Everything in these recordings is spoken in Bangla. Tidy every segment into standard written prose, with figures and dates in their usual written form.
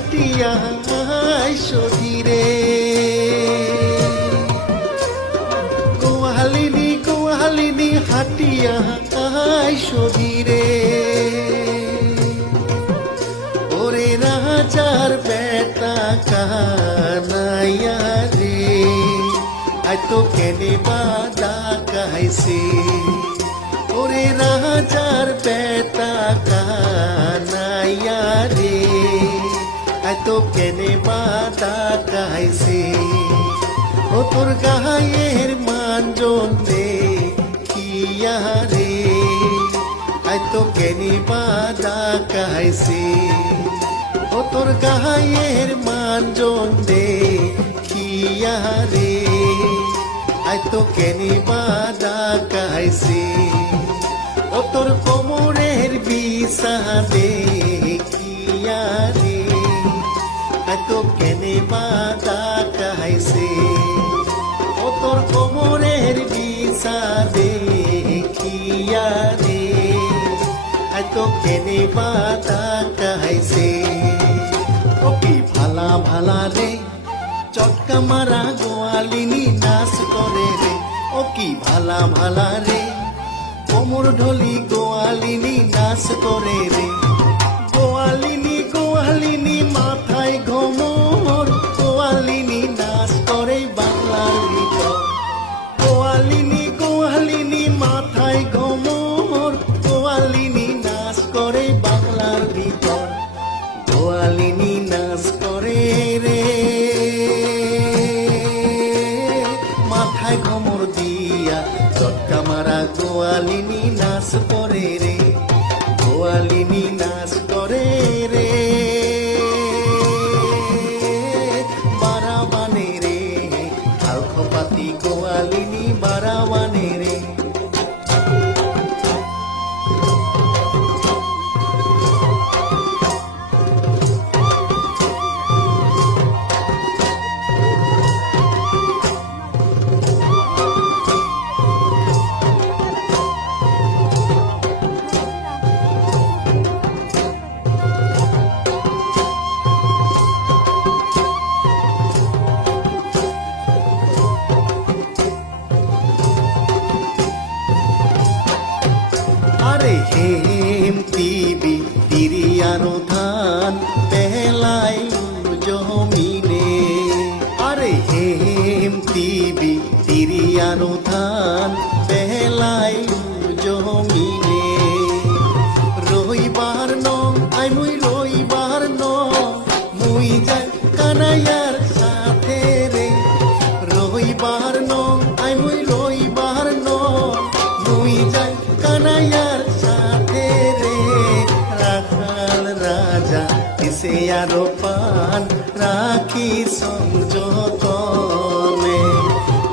হাটিয়া সধীরে গোয়ালিনী হাটিয়া সধীরে ওরে রাজার বেটা কানাইয়া রে আই তো কেনে বাদা কাইছে ওরে রাজার বেটা কানাইয়া রে আই তো কেনে বাদা কাইছে ও তোর গায়ের মানজন রে কিয়া রে আই তো কেনে বাদা কাইছে ও তোর গায়ের মানজন রে কিয়া রে আই তো কেনে বাদা কাইছে ও তোর কোমরের বিষাদে কিয়া রে আই তো কেনে বাদা কাইছে ও তোর কোমরের বিষাদে কিয়া রে আই তো কেনে বাদা কাইছে ও কি ভালা ভালা রে চটকা মারা গোয়ালিনী নাচ করে রে ও কি ভালা ভালা রে কোমর ঢলি গোয়ালিনী নাচ করে রে গোয়ালিনী মাথায় ঘোমর গোয়ালিনী নাচ করে বাংলার ভিতর গোয়ালিনী মাথায় ঘোমর গোয়ালিনী নাচ করে বাংলার ভিতর গোয়ালিনী নাচ করে রে মাথায় ঘোমর দিয়া চটকা মারা গোয়ালিনী নাচ করে রে গোয়ালিনী নাচ করে রে বারাবানে রে আলখপাতি গোয়ালিনী বারাবানে রে আরে হেম তিবি তিরিয়ানো ধান পেলাই জমিনে আরে হেম তিবি তিরিয়ানো ধান পেলাই জমিনে রইবার নং আই মুই রইবার নং মুই যাই কানাইয়ার সাথে রে রইবার নং আই মুই রইবার নং মুই যাই কানাইয়ার সাথে রে রাখাল রাজা দিছে আরো পান রাখি সংযতনে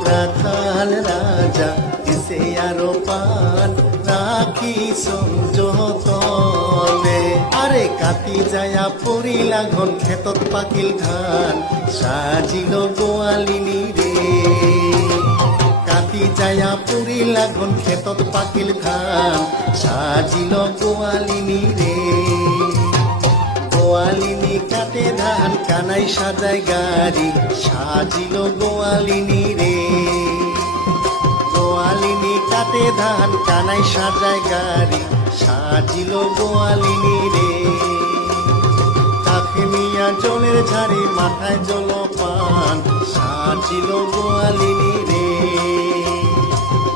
রাখাল রাজা দিছে আরো পান রাখি সংযতনে আরে কাটি যায়া পড়িলা ঘন ক্ষেতত পাকিল ধান সাজিল গোয়ালিনী রে কাটি যায়া পুরিলা ঘন ক্ষেতত পাকিল ধান সাজিল গোয়ালিনী রে গোয়ালিনী কাটে ধান কানাই সাজায় গাড়ি সাজিল গোয়ালিনী রে গোয়ালিনী কাটে ধান কানাই সাজায় গাড়ি সাজিল গোয়ালিনী রে কাকে নিয়া জলের ঝাড়ি মাথায় জলপান সাজিল গোয়ালিনী রে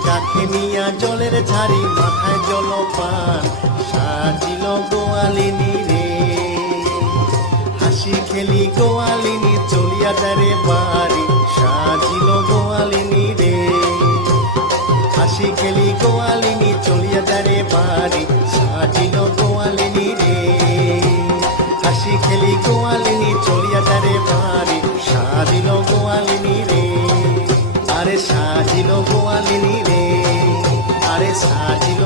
কাকে নিয়া জলের ঝাড়ি মাথায় জলপান সাজিল গোয়ালিনী রে হাসি খেলি গোয়ালিনী চলিয়া যারে বাড়ি সাজিল গোয়ালিনী রে হাসি খেলি গোয়ালিনী চলিয়া যারে বাড়ি সাজিল গোয়ালিনী রে হাসি খেলি গোয়ালিনী চলিয়া যারে বাড়ি সাজিল গোয়ালিনী রে আরে সাজিল গোয়ালিনী রে আরে সাজিল